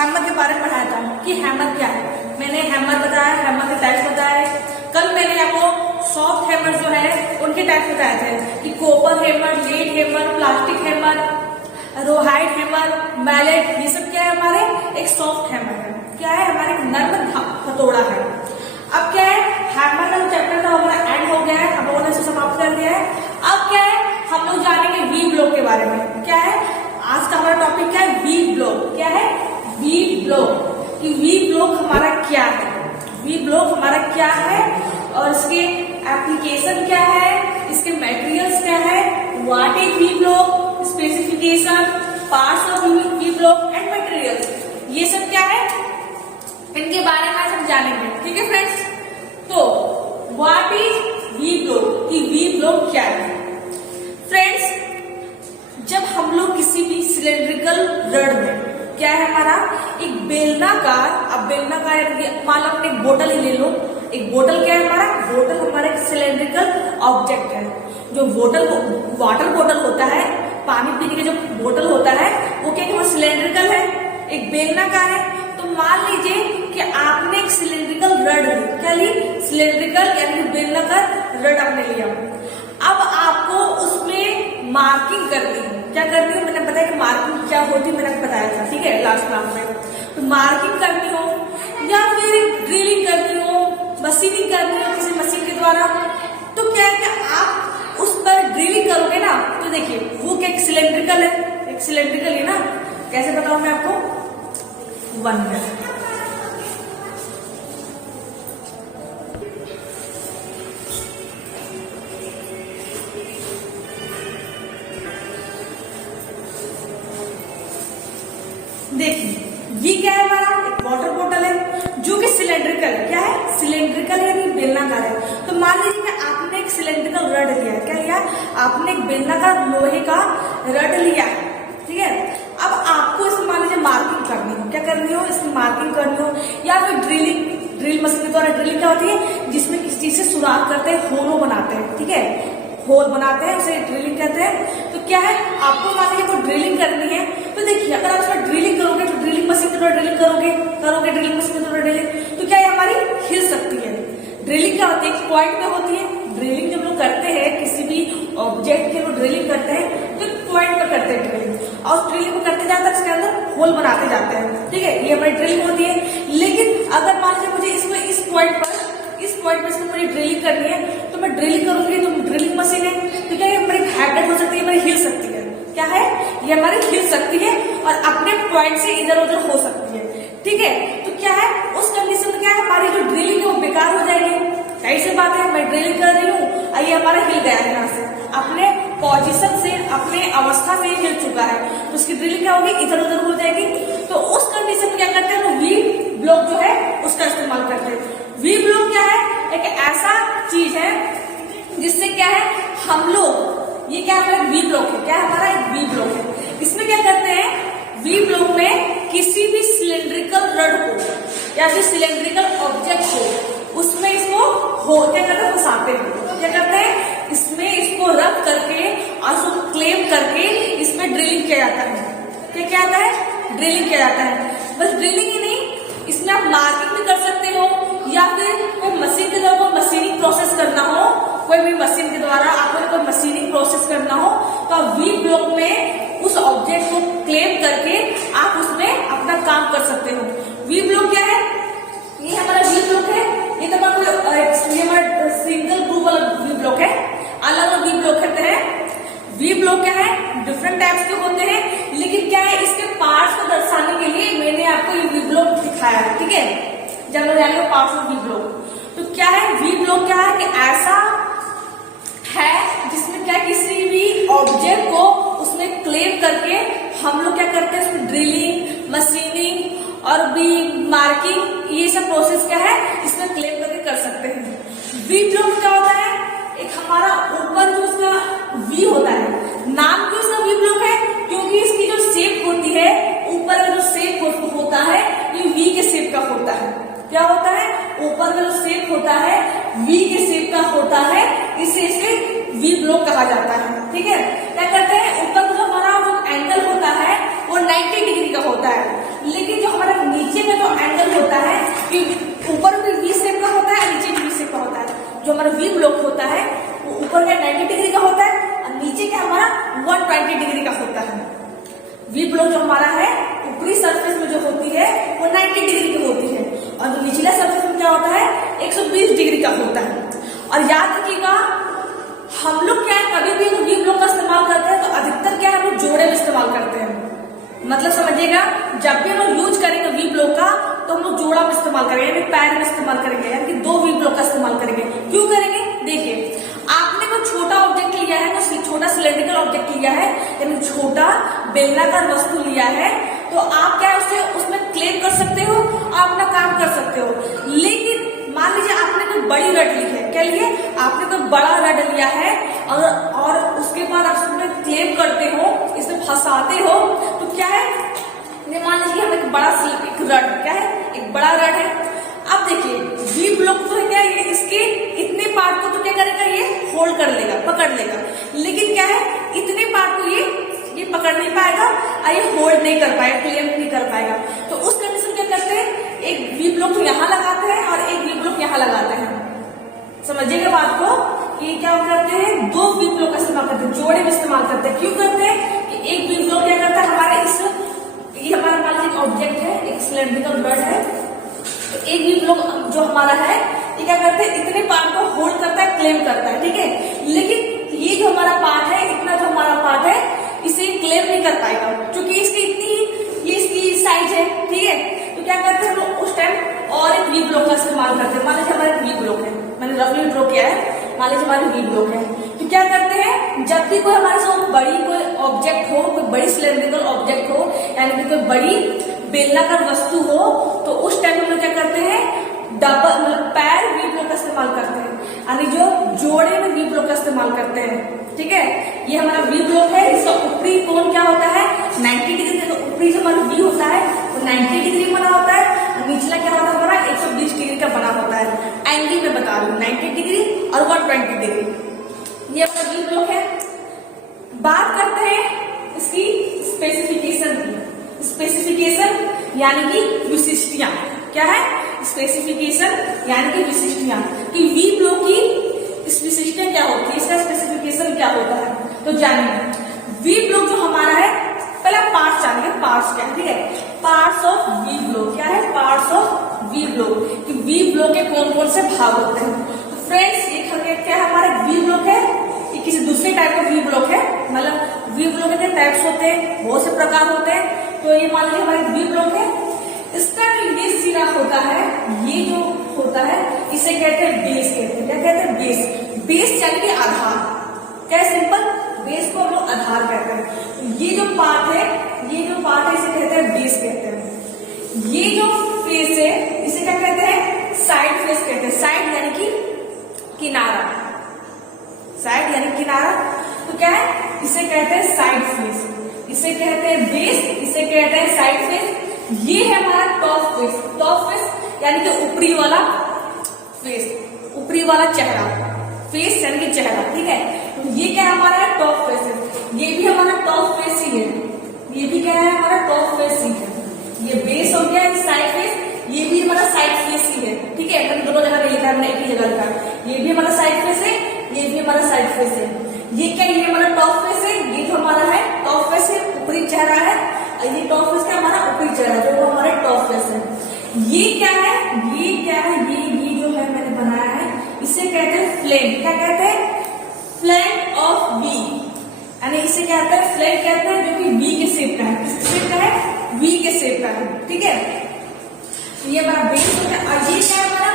Hammer के बारे में पढ़ाया था कि हैमर क्या है। मैंने हैमर बताया, हैमर के टाइप्स बताए। कल मैंने आपको सॉफ्ट हैमर जो है उनके टाइप्स बताए थे कि copper hammer, lead hammer, plastic hammer, rawhide hammer, mallet, ये सब क्या है हमारे एक सॉफ्ट हैमर है। क्या है हमारे एक नर्म हथौड़ा है। अब क्या है हैमर का चैप्टर था हमारा एंड हो गया है, हम लोगों ने इसे समाप्त कर दिया है। अब क्या है हम लोग जानेंगे वी ब्लॉक के बारे में। क्या है आज का हमारा टॉपिक क्या है वी ब्लॉक। क्या है वी ब्लॉक कि वी ब्लॉक हमारा क्या है, वी ब्लॉक हमारा क्या है और इसके एप्लीकेशन क्या है, इसके मटेरियल्स क्या है, what is V block, specification, parts of V block and materials, ये सब क्या है इनके बारे में आज हम जानेंगे। ठीक है फ्रेंड्स, तो व्हाट इज वी ब्लॉक कि वी ब्लॉक क्या है। फ्रेंड्स जब हम लोग किसी भी सिलेंड्रिकल रड में क्या है हमारा एक बेलनाकार, अब बेलनाकार मान लो अपने एक बोतल ही ले लो, एक बोतल क्या है हमारा, बोतल हमारा एक सिलेंड्रिकल ऑब्जेक्ट है। जो बोतल वाटर बोतल होता है, पानी पीने के जो बोतल होता है वो क्या हमारा सिलेंड्रिकल है, एक बेलनाकार है। तो मान लीजिए कि आपने एक सिलेंड्रिकल रड ली, क्या ली, सिलेंड्रिकल यानी बेलनाकार रड आपने लिया। अब आपको उसमें मार्किंग करनी है। क्या करनी है मैंने बताया कि मार्किंग क्या होती है, मैंने बताया था ठीक है लास्ट क्लास में। तो मार्किंग करनी हो या फिर ड्रिलिंग करनी हो, मशीनिंग करनी हो किसी मशीन के द्वारा, तो क्या है कि आप उस पर ड्रिलिंग करोगे ना, तो देखिए वो क्या एक सिलेंड्रिकल है, एक सिलेंड्रिकल है ना। कैसे बताऊं मैं आपको, 1 मिनट। देखिए ये क्या है हमारा एक वाटर बोतल है जो कि सिलेंड्रिकल है। क्या है सिलेंड्रिकल है, बेलनाकार है। तो मान लीजिए कि आपने एक सिलेंड्रिकल रड लिया है, क्या लिया आपने एक बेलनाकार लोहे का रड लिया है, ठीक है। अब आपको इसमें मान लीजिए मार्किंग करनी हो, क्या करनी हो इसमें मार्किंग करनी हो या फिर ड्रिल मशीन के द्वारा ड्रिलिंग क्या होती है जिसमें किसी चीज से सुराख करते हैं, होलो बनाते हैं, ठीक है, होल बनाते हैं उसे ड्रिलिंग कहते हैं। तो क्या है आपको मान लीजिए कोई ड्रिलिंग करनी है, तो देखिए अगर आप इसमें ड्रिलिंग करोगे तो ड्रिलिंग मशीन के द्वारा ड्रिलिंग करोगे ड्रिलिंग मशीन के द्वारा ड्रिलिंग, तो क्या है हमारी हिल सकती है। ड्रिलिंग क्या होती है एक पॉइंट पे होती है। ड्रिलिंग जब लोग करते हैं किसी भी ऑब्जेक्ट के लोग ड्रिलिंग करते हैं तो एक पॉइंट पे करते हैं ड्रिलिंग, और उस ड्रिलिंग को करते जाते हैं इसके अंदर होल बनाते जाते हैं, ठीक है, ये हमारी ड्रिलिंग होती है। लेकिन अगर मान लीजिए मुझे इसमें इस पॉइंट पर इसमें मुझे ड्रिलिंग करनी है, तो मैं ड्रिलिंग करूंगी तो ड्रिलिंग मशीन है, तो क्या ये हमारी हैंडेड हो सकती है, हमारी हिल सकती है। क्या है ये हमारी हिल सकती है और अपने पॉइंट से इधर उधर हो सकती है, ठीक है। तो क्या है उस कंडीशन में क्या है हमारी जो ड्रिलिंग है वो बेकार हो जाएगी। ऐसी बात है मैं ड्रिलिंग कर रही हूँ, आइए हमारा हिल गया है यहाँ से, अपने पोजीशन से अपने अवस्था से हिल चुका है, तो उसकी ड्रिलिंग क्या होगी इधर उधर हो जाएगी। तो उस कंडीशन में क्या करते हैं वी ब्लॉक जो है उसका इस्तेमाल करते हैं। वी ब्लॉक क्या है एक ऐसा चीज है जिससे क्या है हम लोग, ये क्या हमारा वी ब्लॉक है, क्या हमारा एक वी ब्लॉक है। इसमें क्या करते हैं वी ब्लॉक में किसी भी सिलेंड्रिकल रड को या फिर सिलेंड्रिकल ऑब्जेक्ट को उसमें इसको क्या करते हैं फंसाते हैं। क्या करते हैं इसमें इसको रख करके और उसको क्लेम करके इसमें ड्रिलिंग किया जाता है। क्या आता है ड्रिलिंग किया जाता है। बस ड्रिलिंग ही नहीं, इसमें आप मार्किंग भी कर सकते हो या फिर कोई मशीन के द्वारा कोई मशीनिंग प्रोसेस करना हो, कोई भी मशीन के द्वारा आपको कोई मशीनिंग प्रोसेस करना हो तो आप वी ब्लॉक में उस ऑब्जेक्ट को क्लेम करके आप उसमें अपना काम कर सकते हो। वी ब्लॉक क्या है, ये हमारा वी ब्लॉक है, ये तो हमारा सिंगल ग्रुप वाला वी ब्लॉक है, अलग अलग वी ब्लॉक कहते हैं। वी ब्लॉक क्या है डिफरेंट टाइप्स के होते हैं, लेकिन क्या है इसके पार्ट्स को दर्शाने के लिए मैंने आपको ये वी ब्लॉक दिखाया है, ठीक है, जनरल जानिए पार्ट्स ऑफ वी ब्लॉक। तो क्या है वी ब्लॉक क्या है कि ऐसा है जिसमें क्या किसी भी ऑब्जेक्ट को उसमें क्लेम करके हम लोग क्या करते हैं उसमें ड्रिलिंग मशीनिंग और भी मार्किंग ये सब प्रोसेस क्या है इसमें क्लेम करके कर सकते हैं। वी ब्लॉक क्या होता है एक हमारा ऊपर जो उसका वी होता है, नाम क्यों इसका वी ब्लॉक है क्योंकि इसकी जो शेप होती है ऊपर का जो शेप होता है ये वी के शेप का होता है। क्या होता है ऊपर का जो शेप होता है वी के शेप का होता है, इसे वी ब्लॉक कहा जाता है, ठीक है। क्या करते हैं ऊपर का जो हमारा जो एंगल होता है वो 90 डिग्री का होता है, लेकिन जो हमारा 120 डिग्री का होता है। वी ब्लॉक जो हमारा है ऊपरी सरफेस में जो होती है वो 90 डिग्री की होती है और जो निचला सरफेस में क्या होता है 120 डिग्री का होता है। और याद रखिएगा हम लोग क्या है कभी भी वी ब्लॉक का इस्तेमाल करते हैं तो अधिकतर क्या है हम लोग जोड़े में इस्तेमाल करते हैं। मतलब समझिएगा जब भी हम लोग यूज करेंगे वी ब्लॉक का तो हम लोग जोड़ा में इस्तेमाल करेंगे यानी पैर में इस्तेमाल करेंगे यानी कि 2 वी ब्लॉक का इस्तेमाल करेंगे। क्यों करेंगे देखिए आपने कोई छोटा ऑब्जेक्ट लिया है तो छोटा सिलेंड्रिकल ऑब्जेक्ट लिया है यानी छोटा बेलनाकार वस्तु लिया है तो आप क्या उसे उसमें क्लेम कर सकते हो आप अपना काम कर सकते हो। लेकिन मान लीजिए आपने कोई बड़ी रड ली है क्या लिए आपने कोई बड़ा रड लिया है और उसके बाद आप उसमें क्लेम करते हो इसमें फंसाते हो तो क्या है मान लीजिए हम एक बड़ा एक रड क्या है एक बड़ा रड है। अब देखिए वी ब्लॉक तो है क्या ये इसके इतने पार्ट को तो क्या करेगा ये होल्ड कर लेगा पकड़ लेगा लेकिन क्या है इतने पार्ट को ये पकड़ नहीं पाएगा और ये होल्ड नहीं कर पाएगा क्लेम नहीं कर पाएगा। तो उस कंडीशन क्या करते हैं एक वी ब्लॉक यहाँ लगाते हैं और एक वी ब्लॉक यहाँ लगाते हैं। समझिएगा बात को कि क्या करते हैं 2 वी ब्लॉक का इस्तेमाल करते हैं जोड़े में इस्तेमाल करते हैं। क्यों करते हैं कि एक वी ब्लॉक क्या करता है हमारे ये हमारा मान लीजिए ऑब्जेक्ट है एक सिलेंड्रिकल रड है तो एक वी ब्लॉक जो हमारा है ये क्या करते हैं इतने पार्ट को होल्ड करता है क्लेम करता है ठीक है। लेकिन ये जो हमारा पार्ट है इतना जो हमारा पार्ट है इसे क्लेम नहीं कर पाएगा क्योंकि इसकी इतनी ये इसकी साइज है ठीक है। तो क्या करते हैं हम लोग उस टाइम और एक वी ब्लॉक का इस्तेमाल करते हैं। मान लीजिए हमारा एक वी ब्लॉक है मैंने रफली ड्रॉ किया है मान लीजिए हमारी वी ब्लॉक है तो क्या करते हैं जब भी कोई हमारे साथ बड़ी कोई ऑब्जेक्ट हो कोई बड़ी सिलेंड्रिकल ऑब्जेक्ट हो यानी कि कोई बड़ी बेलनाकार वस्तु हो तो उस टाइम हम लोग क्या करते हैं डबल मतलब पैर वी ब्लॉक का इस्तेमाल करते हैं यानी जो जोड़े में वी ब्लॉक का इस्तेमाल करते हैं ठीक है। ये हमारा वी ब्लॉक है इसका ऊपरी कोण क्या होता है 90 डिग्री तो ऊपरी जो हमारा वी होता है वो 90 डिग्री बना होता है और निचला क्या होता है हमारा 120 डिग्री का बना होता है। एंगल में बता रही हूँ 90 डिग्री और 120 डिग्री ये हमारा वी ब्लॉक है। बात करते हैं इसकी स्पेसिफिकेशन की। स्पेसिफिकेशन यानी कि विशिष्टियां क्या है स्पेसिफिकेशन यानी कि विशिष्टियां कि वी ब्लॉक की इस विशिष्टियां क्या होती है इसका स्पेसिफिकेशन क्या होता है। तो जानिए वी ब्लॉक जो हमारा है पहले पार्ट्स जानेंगे पार्ट्स क्या है ठीक है। पार्ट्स ऑफ वी ब्लॉक क्या है पार्ट्स ऑफ वी ब्लॉक कि वी ब्लॉक के कौन कौन से भाग होते हैं। तो फ्रेंड्स ये क्या है हमारा वी ब्लॉक है ये किसी दूसरे टाइप का वी ब्लॉक है मतलब वी ब्लॉक के टाइप्स होते हैं बहुत से प्रकार होते हैं। तो ये मान लीजिए हमारा वी ब्लॉक है इसका जो ये सिरा होता है ये जो होता है इसे कहते हैं बेस कहते हैं। क्या कहते हैं बेस बेस यानी कि आधार क्या सिंपल बेस को हम लोग आधार कहते हैं। ये जो पार्ट है इसे कहते हैं बेस कहते हैं। ये जो फेस है इसे क्या कहते हैं साइड फेस कहते हैं। साइड यानी कि किनारा साइड यानी किनारा तो क्या है इसे कहते हैं साइड फेस इसे कहते हैं बेस इसे कहते हैं साइड फेस। ये है हमारा टॉप फेस यानी कि ऊपरी वाला फेस ऊपरी वाला चेहरा फेस यानी कि चेहरा ठीक है। तो ये क्या है हमारा टॉप फेस है ये भी हमारा टॉप फेस ही है ये भी क्या है हमारा टॉप फेस ही है। ये बेस हो गया साइड फेस ये भी हमारा साइड फेस ही है ठीक है। मैंने दोनों जगह लिखा है मैंने एक ही जगह लिखा है ये भी हमारा साइड फेस है ये भी हमारा साइड फेस है। ये क्या ये हमारा टॉप फेस है ये जो हमारा है टॉप फेस है ऊपरी चेहरा है और ये टॉप फेस क्या हमारा ऊपरी चेहरा जो हमारा टॉप फेस है। ये क्या है ये जो है मैंने बनाया है इसे कहते हैं फ्लैंक। क्या कहते हैं फ्लैंक ऑफ वी यानी इसे कहते हैं फ्लैंक कहते हैं जो कि वी के शेप का है किस शेप का है वी के शेप का है ठीक है। तो ये हमारा बेस हो गया और ये क्या है हमारा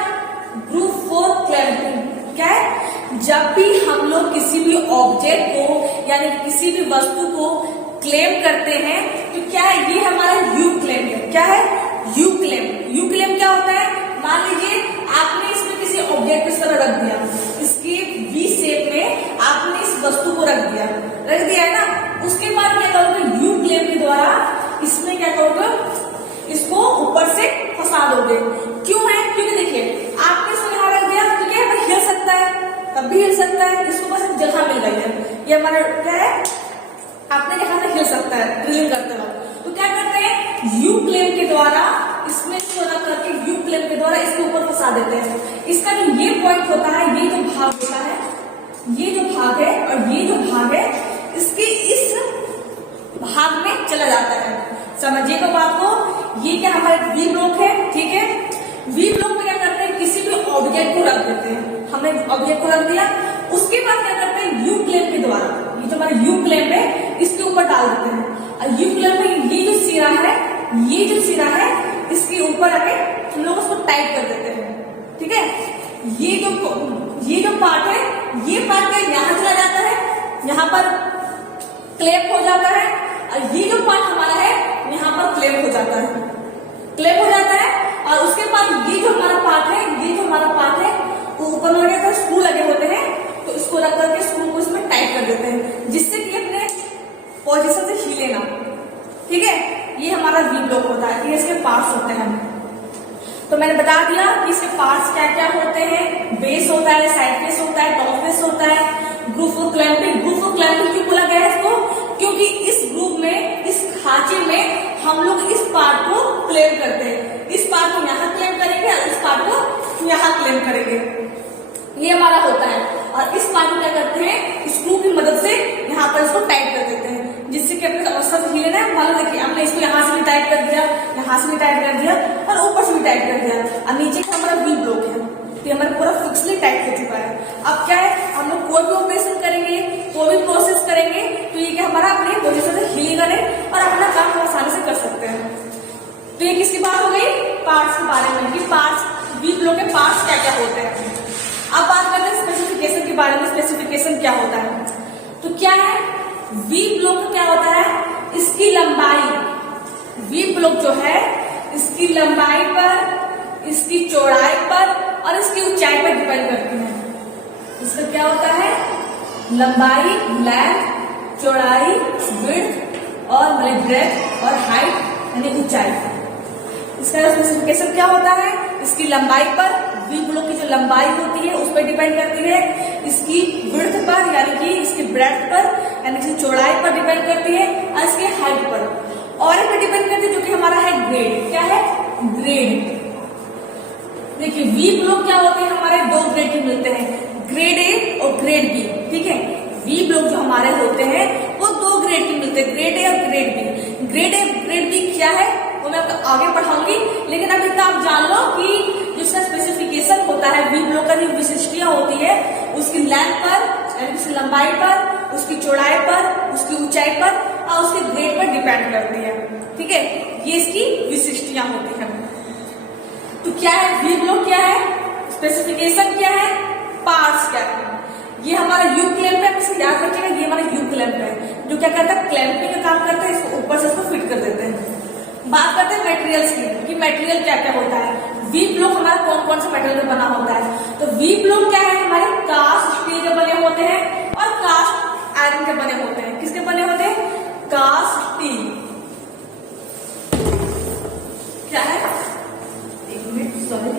ग्रुप फॉर क्लैंपिंग क्या है जब भी हम लोग किसी भी ऑब्जेक्ट को यानी किसी भी वस्तु को क्लेम करते हैं तो क्या है ये हमारा यू क्लेम है। क्या है यू क्लेम क्या होता है मान लीजिए आपने इसमें किसी ऑब्जेक्ट इस तरह रख दिया इसके वी शेप में आपने इस वस्तु को रख दिया है ना उसके बाद क्या करोगे यू क्लेम के द्वारा इसमें क्या करोगे इसको ऊपर से फंसा दोगे। क्यों है क्योंकि देखिए आपने इसको यहाँ रख दिया तो क्या है हिल सकता है तब भी हिल सकता है इसको बस जगह मिल गई है ये हमारा क्या है आपने यहाँ से हिल सकता है ड्रिलिंग करते वक्त। तो क्या करते हैं यू क्लेम के द्वारा इसमें इसको रख करके यू क्लेम के द्वारा इसके ऊपर फंसा देते हैं। इसका जो ये पॉइंट होता है ये जो भाग होता है ये जो भाग है और ये जो भाग है इसके इस भाग में चला जाता है। समझिएगा बात को, ये क्या हमारे वी ब्लॉक है, ठीक है। वी ब्लॉक में क्या करते हैं, किसी भी ऑब्जेक्ट को रख देते हैं। हमने ऑब्जेक्ट को रख दिया, उसके बाद क्या करते हैं, यू क्लैंप के द्वारा, ये जो हमारा यू क्लैंप है इसके ऊपर डाल देते हैं। और यू क्लैंप में ये जो सिरा है, ये जो सिरा है इसके ऊपर आके हम लोग उसको टाइट कर देते हैं, ठीक है। ये जो पार्ट है, ये पार्ट यहाँ चला जाता है, यहाँ पर क्लैंप हो जाता है। और ये जो पार्ट हमारा है यहाँ पर क्लैंप हो जाता है, क्लैंप हो जाता है। और उसके बाद ये जो हमारा पार्ट है, ये जो हमारा पार्ट है वो ऊपर में लगे स्क्रू लगे होते हैं, तो इसको रख करके स्क्रू को इसमें टाइट कर देते हैं, जिससे कि अपने पोजीशन से हिले ना, ठीक है। ये हमारा वी ब्लॉक होता है, ये इसके पार्ट्स होते हैं। तो मैंने बता दिया कि इसके पार्ट्स क्या क्या होते हैं। बेस होता है, साइड फेस होता है, टॉप फेस होता है, groove of clamping. Groove of clamping क्यों बोला गया है इसको, क्योंकि इस ग्रूव में, इस खांचे में हम लोग इस पार्ट को क्लैंप करते हैं। इस पार्ट को यहाँ क्लैंप करेंगे और इस पार्ट को यहाँ क्लैंप करेंगे, ये हमारा होता है। और इस पार्ट को क्या करते हैं, स्क्रू की मदद से यहाँ पर इसको टाइट कर देते हैं, जिससे कि अपने अवस्था से हिले ना। मान लो देखिए हमने इसको यहाँ से भी टाइट कर दिया, यहाँ से भी टाइट कर दिया और ऊपर से भी टाइट कर दिया। और नीचे का हमारा वी ब्लॉक है, तो हमारा पूरा फिक्सली टाइट हो चुका है। अब क्या है, हम लोग कोई भी ऑपरेशन करेंगे, कोई भी प्रोसेस करेंगे, तो ये क्या हमारा अपने पोजीशन से हिलेगा नहीं और अपना काम आसानी से कर सकते हैं। तो ये किसकी बात हो गई, पार्ट्स के बारे में, कि पार्ट्स, वी ब्लॉक के पार्ट्स क्या क्या होते हैं। अब बात करते हैं स्पेसिफिकेशन के बारे में। स्पेसिफिकेशन क्या होता है, तो क्या है, वी ब्लॉक क्या होता है, इसकी लंबाई, वी ब्लॉक जो है इसकी लंबाई पर, इसकी चौड़ाई पर और इसकी ऊंचाई पर डिपेंड करती है। इसका क्या होता है, लंबाई, लेंथ, चौड़ाई, विड्थ और ब्रेथ और हाइट यानी ऊंचाई। इसका स्पेसिफिकेशन क्या होता है, इसकी लंबाई पर, वी ब्लॉक की जो लंबाई होती है उस पर डिपेंड करती है, इसकी विड्थ पर यानी कि इसकी ब्रेथ पर यानी कि चौड़ाई पर डिपेंड करती है, और इसके हाइट पर और एक पर डिपेंड करती है जो कि हमारा है ग्रेड। क्या है, ग्रेड। देखिए वी ब्लॉक क्या होते हैं, हमारे दो ग्रेड के मिलते हैं, ग्रेड ए और ग्रेड बी, ठीक है। वी ब्लॉक जो हमारे होते हैं वो दो ग्रेड के मिलते हैं, ग्रेड ए और grade B. Grade A grade B क्या है वो मैं आपको आगे पढ़ाऊंगी, लेकिन अभी तो आप जान लो कि जिसका स्पेसिफिकेशन होता है, वी ब्लॉक का जो विशिष्टियां होती है उसकी लेंथ पर यानी उसकी लंबाई पर, उसकी चौड़ाई पर, उसकी ऊंचाई पर और उसके ग्रेड पर डिपेंड करती है, ठीक है। ये इसकी विशिष्टियां होती है। तो क्या है वी ब्लॉक, क्या है स्पेसिफिकेशन, क्या है पार्ट्स, क्या है। ये हमारा यू क्लैंप है, इसे याद रखिएगा, ये हमारा यू क्लैंप है जो क्या करता है, क्लैंपिंग का काम करता है। इसको ऊपर से इसको फिट कर देते हैं। बात करते हैं मटेरियल्स की, कि मटेरियल क्या क्या होता है। वी ब्लॉक हमारा कौन कौन से मटेरियल का बना होता है, तो वी ब्लॉक क्या है, हमारे कास्ट स्टील के बने होते हैं और कास्ट आयरन के बने होते हैं। किसके बने होते हैं, कास्ट स्टील। क्या है, एक मिनट सॉरी,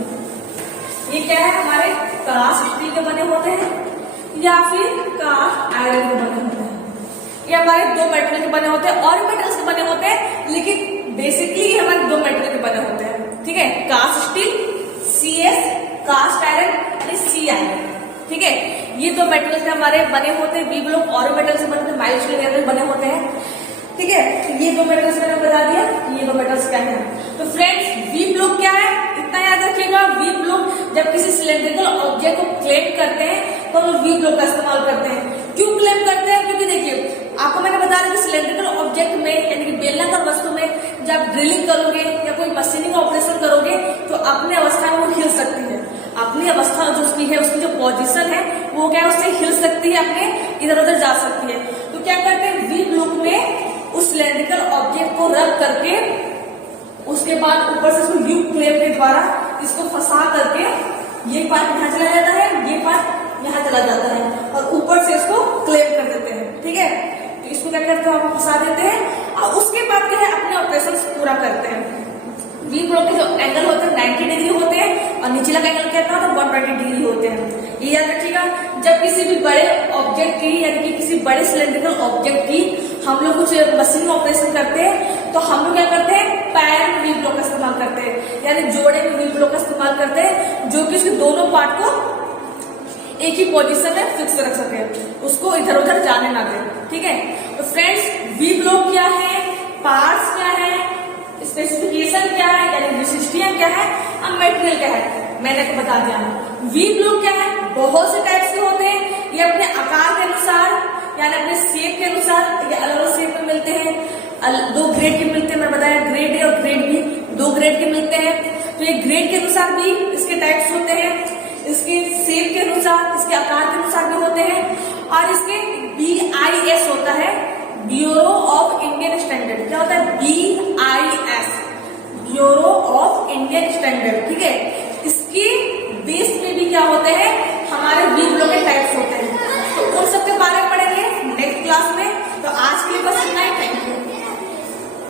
ये क्या है, हमारे कास्ट स्टील के बने होते हैं या फिर कास्ट आयरन के बने होते हैं। ये हमारे दो मटेरियल के बने होते हैं, और भी मटेरियल के बने होते हैं, लेकिन बेसिकली ये हमारे दो मटेरियल के बने होते हैं, ठीक है। Cast steel, CS, cast iron यानी CI, ठीक है। ये दो मटेरियल से हमारे बने होते हैं। वी ब्लॉक और मटेरियल से बने, माइल्ड बने होते हैं, ठीक है। ये दो मेटल्स मैंने बता दिया, ये दो मेटल्स क्या है। तो फ्रेंड्स वी ब्लॉक क्या है, इतना याद रखिएगा। वी ब्लॉक जब किसी सिलेंड्रिकल ऑब्जेक्ट को क्लेम करते हैं तो हम लोग वी ब्लॉक का इस्तेमाल करते हैं। क्यों क्लेम करते हैं, क्योंकि देखिए आपको मैंने बता दिया कि सिलेंड्रिकल ऑब्जेक्ट में यानी कि बेलनाकार वस्तु में जब ड्रिलिंग करोगे या कोई मशीनिंग ऑपरेशन करोगे तो अपनी अवस्था में वो हिल सकती है। अपनी अवस्था जो उसकी है, उसकी जो पोजीशन है वो क्या है, उससे हिल सकती है, अपने इधर उधर जा सकती है। तो क्या करते हैं वी ब्लॉक में उस सिलेंड्रिकल ऑब्जेक्ट को रब करके उसके बाद ऊपर से उसको यू क्लेम के द्वारा इसको फंसा करके ये पार्ट यहाँ चला जाता है, ये पार्ट यहाँ चला जाता है और ऊपर से इसको क्लेम कर देते हैं, ठीक है। तो इसको क्या करते हैं, आप फंसा देते हैं और उसके बाद क्या है अपने ऑपरेशन पूरा करते हैं। वी ब्लॉक के जो एंगल होते हैं 90 डिग्री होते हैं और नीचे का एंगल क्या होता है 120 डिग्री होते हैं। ये याद रखिएगा। जब किसी भी बड़े ऑब्जेक्ट की यानी कि किसी बड़े सिलेंड्रिकल ऑब्जेक्ट की हम लोग कुछ मशीन ऑपरेशन करते हैं तो हम लोग क्या करते हैं, पैर में वी ब्लॉक का इस्तेमाल करते हैं, यानी जोड़े में वी ब्लॉक का इस्तेमाल करते हैं, जो कि उसके दोनों पार्ट को एक ही पोजीशन में फिक्स रख सके, उसको इधर उधर जाने ना दे। ठीक है, तो फ्रेंड्स वी ब्लॉक क्या है, पार्ट्स क्या है, स्पेसिफिकेशन क्या है यानी विशिष्टियां क्या है, अब मटेरियल क्या है मैंने आपको बता दिया। वी ब्लॉक क्या है, बहुत से टाइप्स के होते हैं, ये अपने आकार के अनुसार यानी अपने शेप के अनुसार ये अलग अलग शेप में मिलते हैं, दो ग्रेड के मिलते हैं, मैंने बताया ग्रेड ए और ग्रेड बी, दो ग्रेड के मिलते हैं। तो ये ग्रेड के अनुसार भी इसके टाइप्स होते हैं, इसके शेप के अनुसार, इसके आकार के अनुसार भी होते हैं। और इसके BIS होता है, ब्यूरो ऑफ इंडियन स्टैंडर्ड। क्या होता है BIS, bureau of Indian standard. ठीक है, इसके बेस में भी क्या होते हैं हमारे वी ब्लॉक के टाइप्स होते हैं, तो उन सबके बारे में पढ़ेंगे नेक्स्ट क्लास में। तो आज के लिए बस इतना ही।